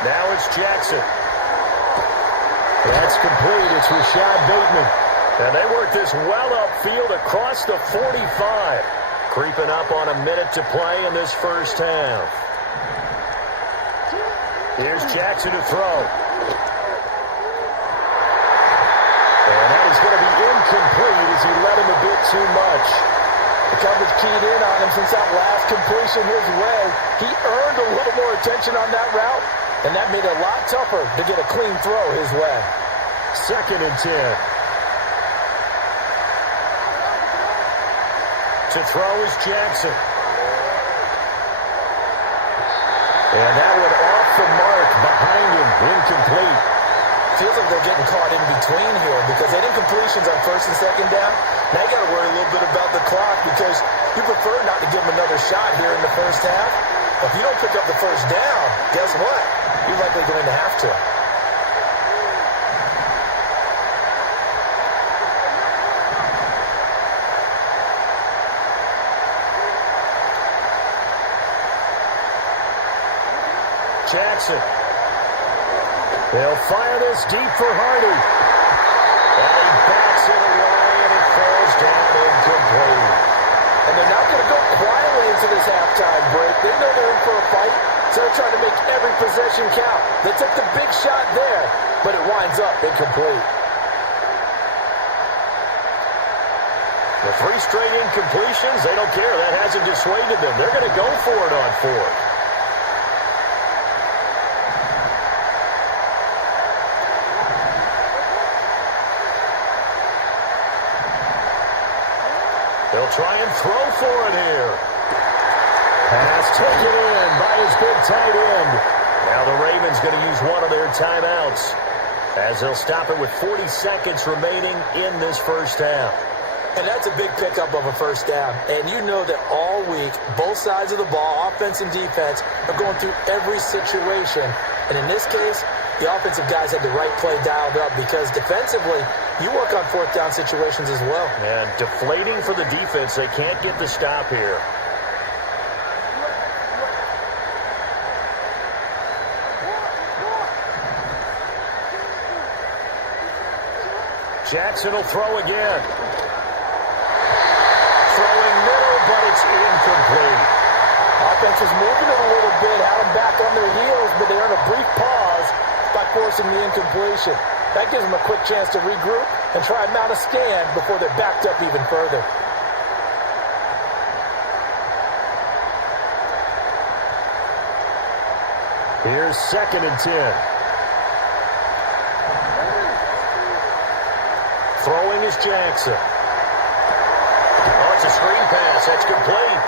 Now it's Jackson. That's complete. It's Rashad Bateman. And they work this well upfield across the 45. Creeping up on a minute to play in this first half. Here's Jackson to throw. And that is going to be incomplete as he led him a bit too much. The coverage keyed in on him since that last completion his way. He earned a little more attention on that route, and that made it a lot tougher to get a clean throw his way. 2nd and 10. To throw is Jackson. And that one off the mark behind him, incomplete. Feels like they're getting caught in between here because they didn't completions on 1st and 2nd down. Now you got to worry a little bit about the clock because you prefer not to give them another shot here in the first half. But if you don't pick up the first down, guess what? You're likely going to have to. Jackson. They'll fire this deep for Hardy. And he backs it away, and it falls down incomplete. And they're not going to go quietly into this halftime break. They know they're in for a fight, so they're trying to make every possession count. They took the big shot there, but it winds up incomplete. The 3 straight incompletions, they don't care. That hasn't dissuaded them. They're going to go for it on 4th. They'll try and throw for it here. Pass taken in by his big tight end. Now the Ravens going to use one of their timeouts as they'll stop it with 40 seconds remaining in this first half. And that's a big pickup of a first down. And you know that all week, both sides of the ball, offense and defense, are going through every situation. And in this case, the offensive guys had the right play dialed up because defensively, you work on 4th down situations as well. And deflating for the defense. They can't get the stop here. Jackson will throw again. Throwing middle, but it's incomplete. Offense is moving it a little bit, had them back on their heels, but they earn a brief pause by forcing the incompletion. That gives them a quick chance to regroup and try and mount a stand before they're backed up even further. Here's 2nd and 10. Throwing is Jackson. Oh, it's a screen pass. That's complete.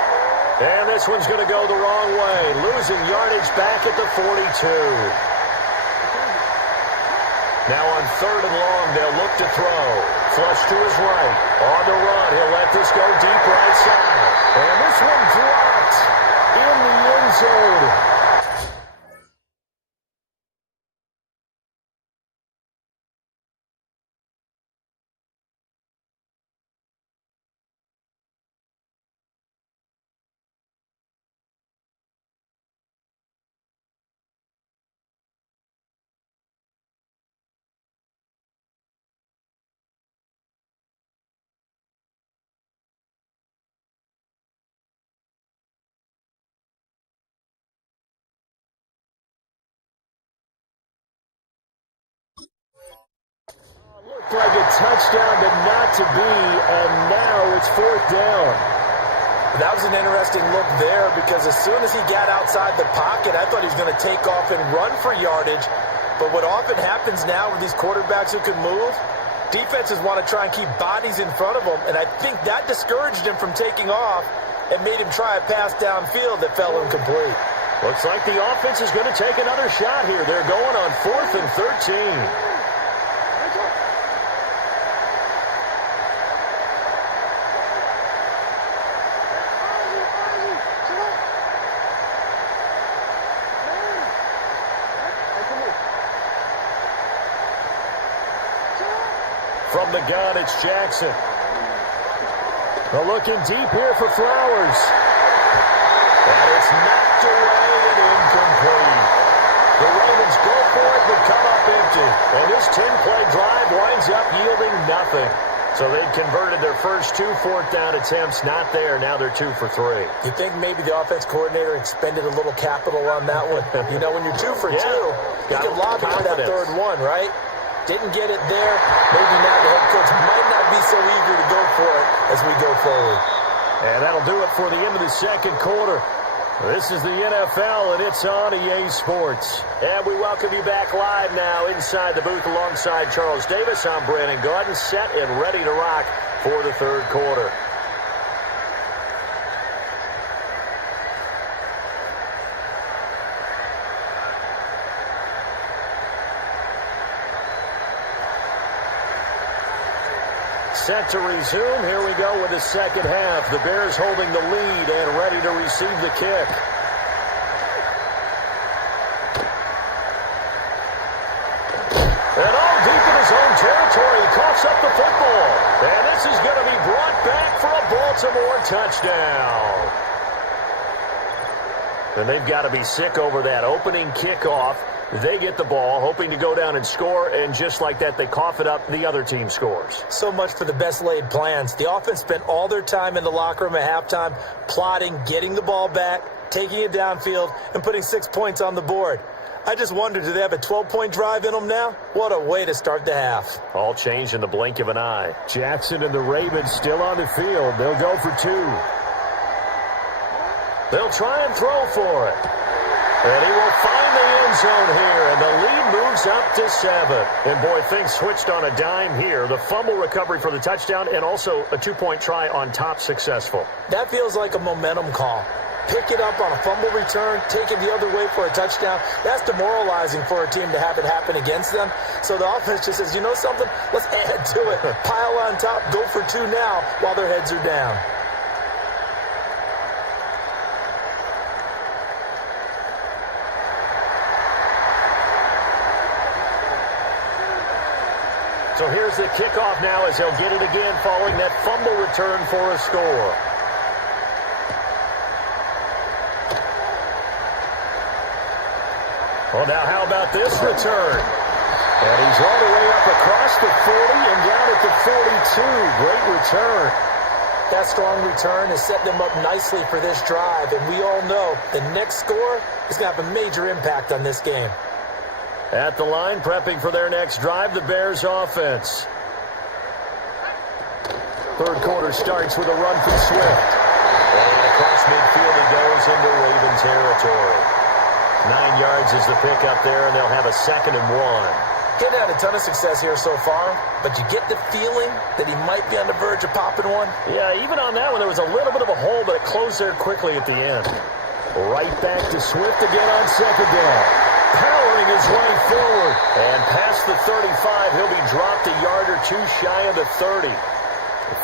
And this one's going to go the wrong way. Losing yardage back at the 42. Now on 3rd and long, they'll look to throw. Flush to his right. On the run, he'll let this go deep right side. And this one dropped in the end zone. Looked like a touchdown, but not to be, and now it's 4th down. That was an interesting look there because as soon as he got outside the pocket, I thought he was going to take off and run for yardage. But what often happens now with these quarterbacks who can move, defenses want to try and keep bodies in front of them, and I think that discouraged him from taking off and made him try a pass downfield that fell incomplete. Looks like the offense is going to take another shot here. They're going on 4th and 13. From the gun, it's Jackson. Looking deep here for Flowers. And it's knocked away and incomplete. The Ravens go for it, but come up empty. And this 10-play drive winds up yielding nothing. So they'd converted their first 2 4th-down attempts. Not there. Now they're 2 for 3. You think maybe the offense coordinator expended a little capital on that one? You know, when you're 2 for 2, you can lob it for that 3rd one, right? Didn't get it there. Maybe now the head coach might not be so eager to go for it as we go forward. And that'll do it for the end of the 2nd quarter. This is the NFL, and it's on EA Sports. And we welcome you back live now inside the booth alongside Charles Davis. I'm Brandon Gaudin, set and ready to rock for the 3rd quarter. Set to resume. Here we go with the 2nd half. The Bears holding the lead and ready to receive the kick. And all deep in his own territory, he coughs up the football. And this is going to be brought back for a Baltimore touchdown. And they've got to be sick over that opening kickoff. They get the ball, hoping to go down and score, and just like that, they cough it up. The other team scores. So much for the best laid plans. The offense spent all their time in the locker room at halftime plotting, getting the ball back, taking it downfield, and putting 6 points on the board. I just wonder, do they have a 12-point drive in them now? What a way to start the half. All changed in the blink of an eye. Jackson and the Ravens still on the field. They'll go for 2. They'll try and throw for it. And he will find the end zone here, and the lead moves up to 7. And, boy, things switched on a dime here. The fumble recovery for the touchdown and also a 2-point try on top successful. That feels like a momentum call. Pick it up on a fumble return, take it the other way for a touchdown. That's demoralizing for a team to have it happen against them. So the offense just says, you know something? Let's add to it. Pile on top, go for 2 now while their heads are down. So here's the kickoff now as he'll get it again following that fumble return for a score. Well, now how about this return? And he's all the way up across the 40 and down at the 42. Great return. That strong return has set them up nicely for this drive, and we all know the next score is going to have a major impact on this game. At the line, prepping for their next drive, the Bears offense. 3rd quarter starts with a run from Swift. And across midfield he goes into Raven territory. 9 yards is the pickup there, and they'll have a 2nd and 1. Getting had a ton of success here so far, but you get the feeling that he might be on the verge of popping one. Yeah, even on that one, there was a little bit of a hole, but it closed there quickly at the end. Right back to Swift again on 2nd down. Powering his way forward. And past the 35, he'll be dropped a yard or two shy of the 30.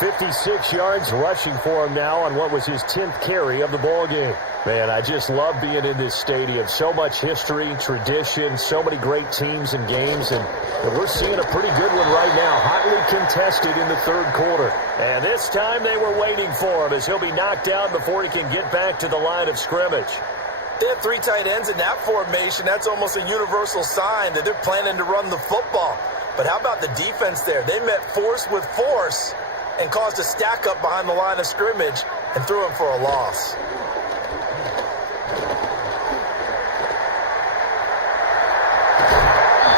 56 yards rushing for him now on what was his 10th carry of the ball game. Man, I just love being in this stadium. So much history, tradition, so many great teams and games, and we're seeing a pretty good one right now. Hotly contested in the 3rd quarter. And this time they were waiting for him as he'll be knocked out before he can get back to the line of scrimmage. They have 3 tight ends in that formation. That's almost a universal sign that they're planning to run the football. But how about the defense there? They met force with force and caused a stack up behind the line of scrimmage and threw him for a loss.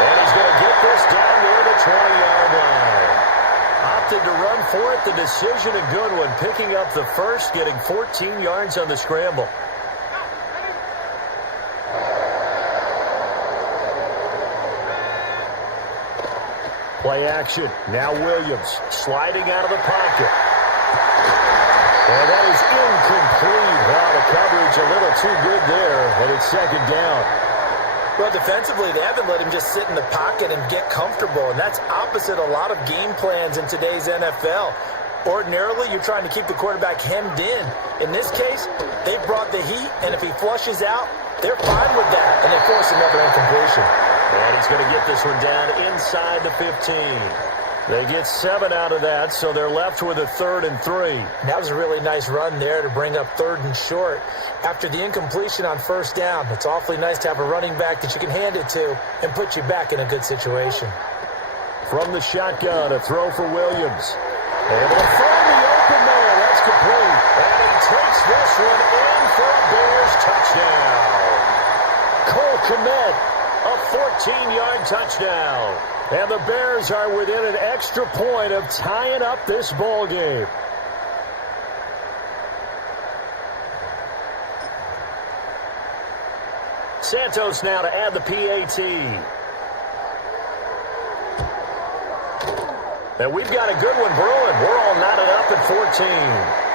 And he's going to get this down near the 20-yard line. Opted to run for it. The decision a good one. Picking up the first, getting 14 yards on the scramble. Play action. Now Williams sliding out of the pocket. And that is incomplete. Wow, the coverage a little too good there, and it's 2nd down. Well, defensively, they haven't let him just sit in the pocket and get comfortable, and that's opposite a lot of game plans in today's NFL. Ordinarily, you're trying to keep the quarterback hemmed in. In this case, they brought the heat, and if he flushes out, they're fine with that, and they force another incompletion. And he's going to get this one down inside the 15. They get 7 out of that, so they're left with a 3rd and 3. That was a really nice run there to bring up 3rd and short. After the incompletion on 1st down, it's awfully nice to have a running back that you can hand it to and put you back in a good situation. From the shotgun, a throw for Williams. Able to find the open man. That's complete. And he takes this one in for a Bears touchdown. Cole Kmet, a 14-yard touchdown. And the Bears are within an extra point of tying up this ball game. Santos now to add the PAT. And we've got a good one brewing. We're all knotted up at 14.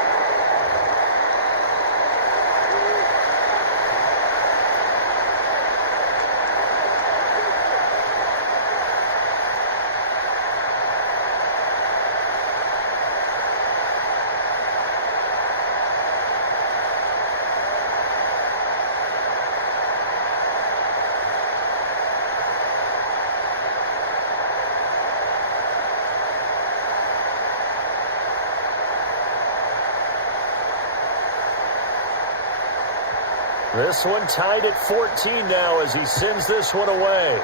This one tied at 14 now as he sends this one away.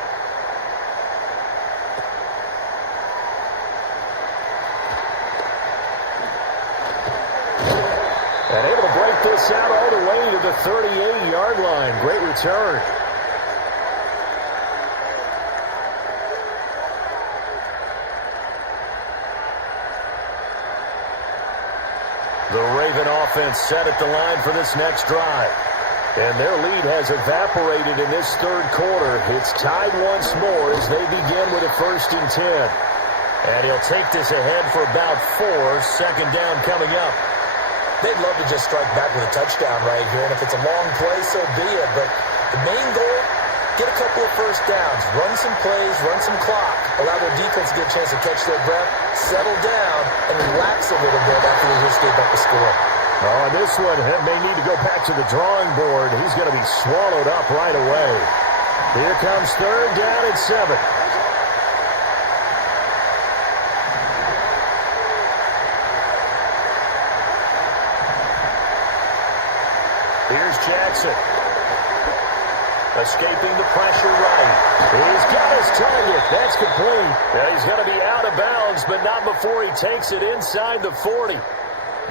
And able to break this out all the way to the 38-yard line. Great return. The Raven offense set at the line for this next drive. And their lead has evaporated in this 3rd quarter. It's tied once more as they begin with a 1st and 10. And he'll take this ahead for about 4. 2nd down coming up. They'd love to just strike back with a touchdown right here, and if it's a long play, so be it. But the main goal, get a couple of 1st downs, run some plays, run some clock, allow their defense to get a chance to catch their breath, settle down, and relax a little bit after they just gave up the score. Oh, and this one may need to go back to the drawing board. He's going to be swallowed up right away. Here comes 3rd down at 7. Here's Jackson. Escaping the pressure right. He's got his target. That's complete. Now he's going to be out of bounds, but not before he takes it inside the 40.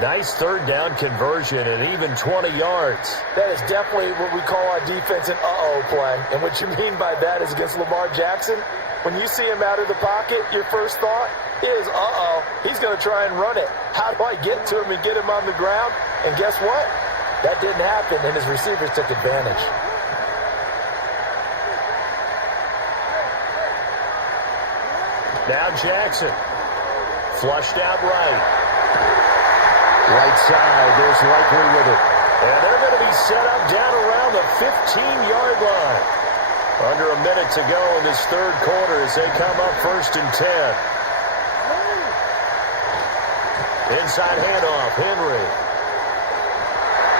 Nice 3rd down conversion and even 20 yards. That is definitely what we call our defense an uh-oh play. And what you mean by that is against Lamar Jackson, when you see him out of the pocket, your first thought is, uh-oh, he's going to try and run it. How do I get to him and get him on the ground? And guess what? That didn't happen, and his receivers took advantage. Now Jackson. Flushed out right. Right side, there's Likely with it. And they're going to be set up down around the 15-yard line. Under a minute to go in this third quarter as they come up 1st and 10. Inside handoff, Henry.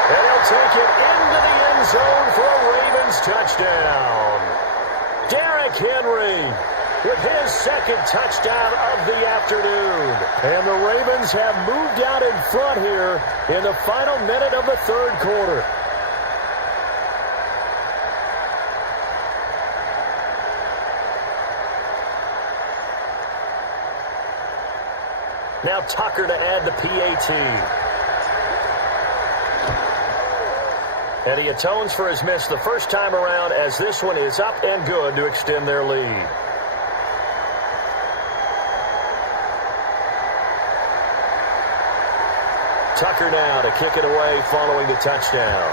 And he'll take it into the end zone for a Ravens touchdown. Derrick Henry with his second touchdown of the afternoon. And the Ravens have moved out in front here in the final minute of the third quarter. Now Tucker to add the PAT. And he atones for his miss the first time around as this one is up and good to extend their lead. Tucker now to kick it away following the touchdown.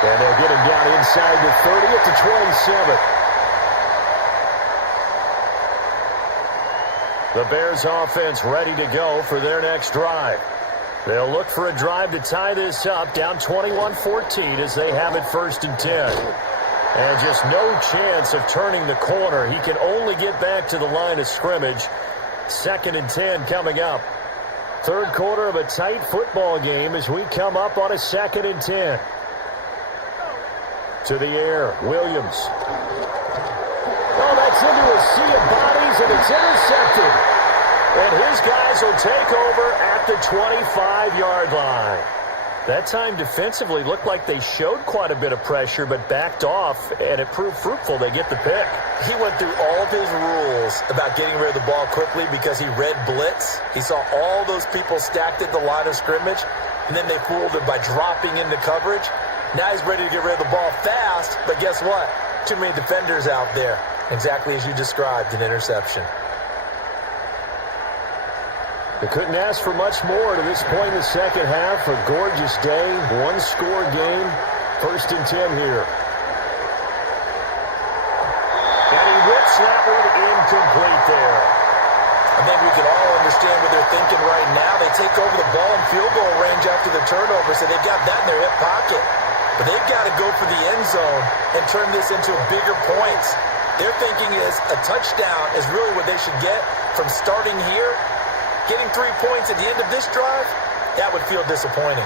And they'll get him down inside the 30 at the 27. The Bears offense ready to go for their next drive. They'll look for a drive to tie this up, down 21-14 as they have it 1st and 10. And just no chance of turning the corner. He can only get back to the line of scrimmage. 2nd and 10 coming up. Third quarter of a tight football game as we come up on a 2nd and 10. To the air, Williams. Oh, that's into a sea of bodies, and it's intercepted. And his guys will take over at the 25-yard line. That time defensively looked like they showed quite a bit of pressure, but backed off, and it proved fruitful. They get the pick. He went through all of his rules about getting rid of the ball quickly because he read blitz. He saw all those people stacked at the line of scrimmage, and then they fooled him by dropping into coverage. Now he's ready to get rid of the ball fast, but guess what? Too many defenders out there. Exactly as you described, an interception. They couldn't ask for much more to this point in the second half. A gorgeous day, one-score game, 1st and 10 here. And he whips that one incomplete there. I think we can all understand what they're thinking right now. They take over the ball in field goal range after the turnover, so they've got that in their hip pocket. But they've got to go for the end zone and turn this into bigger points. Their thinking is a touchdown is really what they should get from starting here. Getting 3 points at the end of this drive, that would feel disappointing.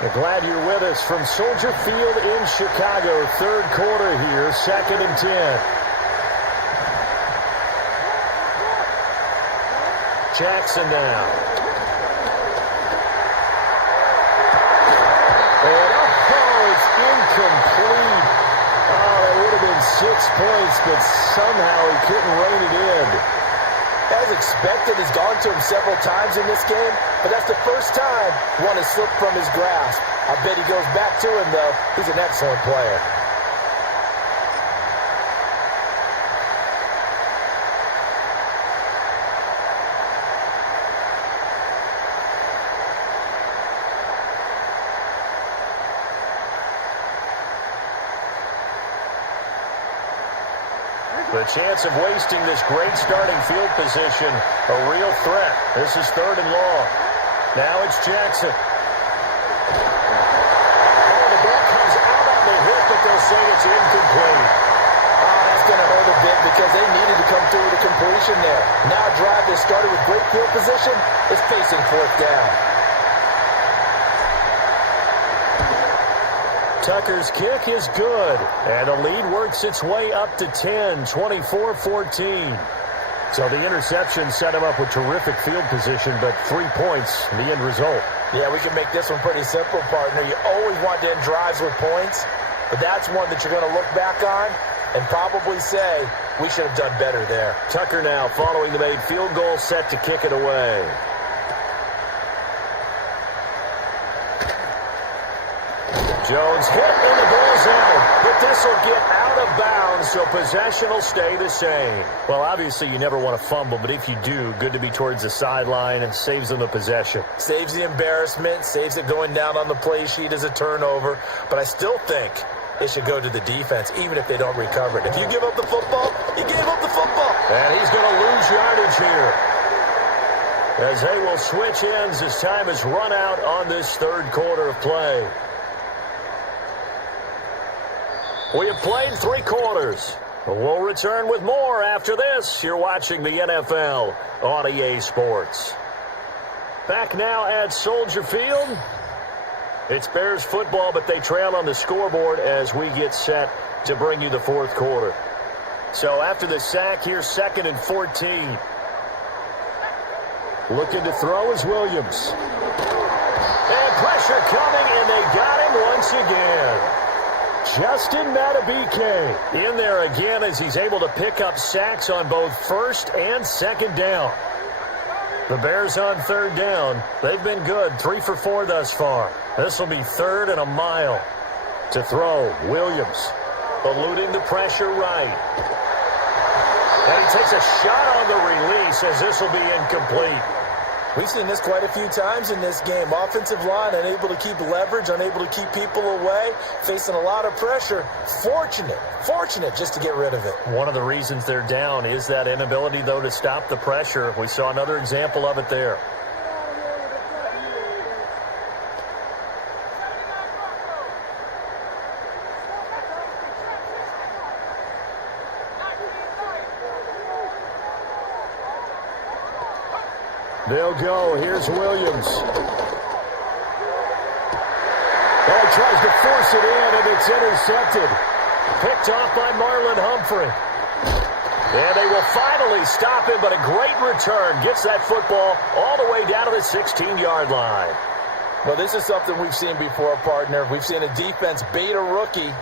We're glad you're with us from Soldier Field in Chicago. Third quarter here, 2nd and 10. Jackson now. And it's incomplete. Oh, that would have been 6 points, but somehow he couldn't rein it in. As expected, he's gone to him several times in this game, but that's the first time one has slipped from his grasp. I bet he goes back to him, though. He's an excellent player. The chance of wasting this great starting field position, a real threat. This is 3rd and long. Now it's Jackson. Oh, the ball comes out on the hip, but they'll say it's incomplete. That's going to hurt a bit because they needed to come through with a completion there. Now a drive that started with great field position is facing 4th down. Tucker's kick is good, and the lead works its way up to 10, 24-14. So the interception set him up with terrific field position, but 3 points, the end result. Yeah, we can make this one pretty simple, partner. You always want to end drives with points, but that's one that you're going to look back on and probably say, we should have done better there. Tucker now following the made field goal, set to kick it away. Jones hit and the ball's out, but this will get out of bounds so possession will stay the same. Well, obviously you never want to fumble, but if you do, good to be towards the sideline and saves them the possession. Saves the embarrassment, saves it going down on the play sheet as a turnover. But I still think it should go to the defense, even if they don't recover it. If you give up the football, you gave up the football. And he's going to lose yardage here, as they will switch ends as time has run out on this third quarter of play. We have played 3 quarters. We'll return with more after this. You're watching the NFL on EA Sports. Back now at Soldier Field. It's Bears football, but they trail on the scoreboard as we get set to bring you the fourth quarter. So after the sack, here's 2nd and 14. Looking to throw is Williams. And pressure coming, and they got him once again. Justin Matabike in there again as he's able to pick up sacks on both 1st and 2nd down. The Bears on 3rd down. They've been good, 3 for 4 thus far. This will be 3rd and a mile. To throw, Williams eluding the pressure right. And he takes a shot on the release as this will be incomplete. We've seen this quite a few times in this game. Offensive line unable to keep leverage, unable to keep people away, facing a lot of pressure. Fortunate just to get rid of it. One of the reasons they're down is that inability, though, to stop the pressure. We saw another example of it there. They'll go. Here's Williams. Oh, he tries to force it in, and it's intercepted. Picked off by Marlon Humphrey. And they will finally stop him, but a great return. Gets that football all the way down to the 16-yard line. Well, this is something we've seen before, partner. We've seen a defense bait a rookie.